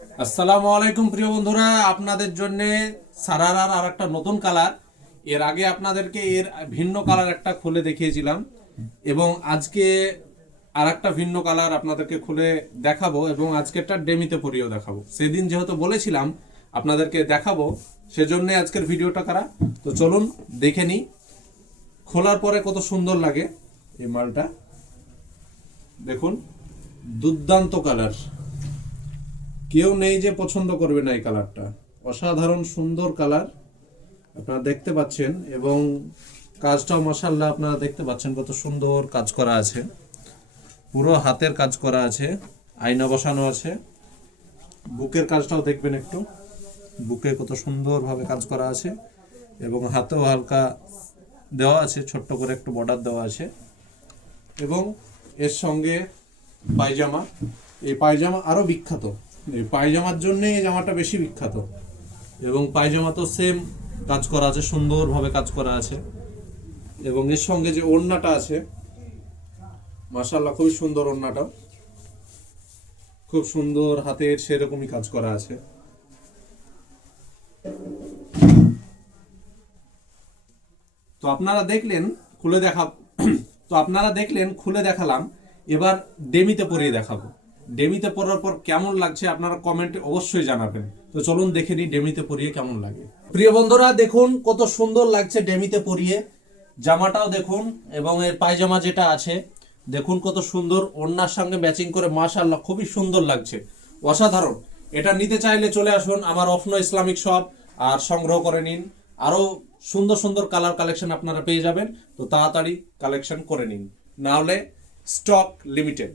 আসসালামু আলাইকুম প্রিয় বন্ধুরা, আপনাদের জন্য সারারার আর একটা নতুন কালার। এর আগে আপনাদেরকে এর ভিন্ন কালার একটা খুলে দেখিয়েছিলাম এবং আজকে আর একটা ভিন্ন কালার আপনাদেরকে খুলে দেখাবো এবং আজকেরটা ডেমিতে পরিয়েও দেখাবো। সেদিন যেহেতু বলেছিলাম আপনাদেরকে দেখাবো, সেজন্য আজকের ভিডিওটা করা। তো চলুন দেখে নিই খোলার পরে কত সুন্দর লাগে এই মালটা। দেখুন, দুর্দান্ত কালার, কেউ নেই যে পছন্দ করবে না এই কালারটা। অসাধারণ সুন্দর কালার আপনারা দেখতে পাচ্ছেন এবং কাজটাও মাশাআল্লাহ আপনারা দেখতে পাচ্ছেন কত সুন্দর কাজ করা আছে। পুরো হাতের কাজ করা আছে, আয়না বসানো আছে। বুকের কাজটাও দেখবেন একটু, বুকে কত সুন্দরভাবে কাজ করা আছে এবং হাতেও হালকা দেওয়া আছে, ছোট্ট করে একটু বর্ডার দেওয়া আছে। এবং এর সঙ্গে পায়জামা, এই পায়জামা আরও বিখ্যাত। এই পায়জামার জন্যে এই জামাটা বেশি বিখ্যাত এবং পায়জামা তো সেম কাজ করা আছে, সুন্দরভাবে কাজ করা আছে। এবং এর সঙ্গে যে ওড়নাটা আছে মাশাআল্লাহ খুবই সুন্দর, ওড়নাটা খুব সুন্দর, হাতের সেরকমই কাজ করা আছে। তো আপনারা দেখলেন খুলে দেখালাম। এবার ডেমিতে পরিয়ে দেখাবো। ডেমিতে পরার পর কেমন লাগছে আপনারা কমেন্টে অবশ্যই জানাবেন। তো চলুন দেখে নিই ডেমিতে পরিয়ে কেমন লাগে। প্রিয় বন্ধুরা দেখুন কত সুন্দর লাগছে ডেমিতে পরিয়ে। জামাটাও দেখুন এবং এর পায়জামা যেটা আছে দেখুন কত সুন্দর, ওড়নার সঙ্গে ম্যাচিং করে মাশাআল্লাহ খুবই সুন্দর লাগছে, অসাধারণ। এটা নিতে চাইলে চলে আসুন আমার অফনো ইসলামিক শপ আর সংগ্রহ করে নিন। আরও সুন্দর সুন্দর কালার কালেকশন আপনারা পেয়ে যাবেন। তো তাড়াতাড়ি কালেকশন করে নিন, না হলে স্টক লিমিটেড।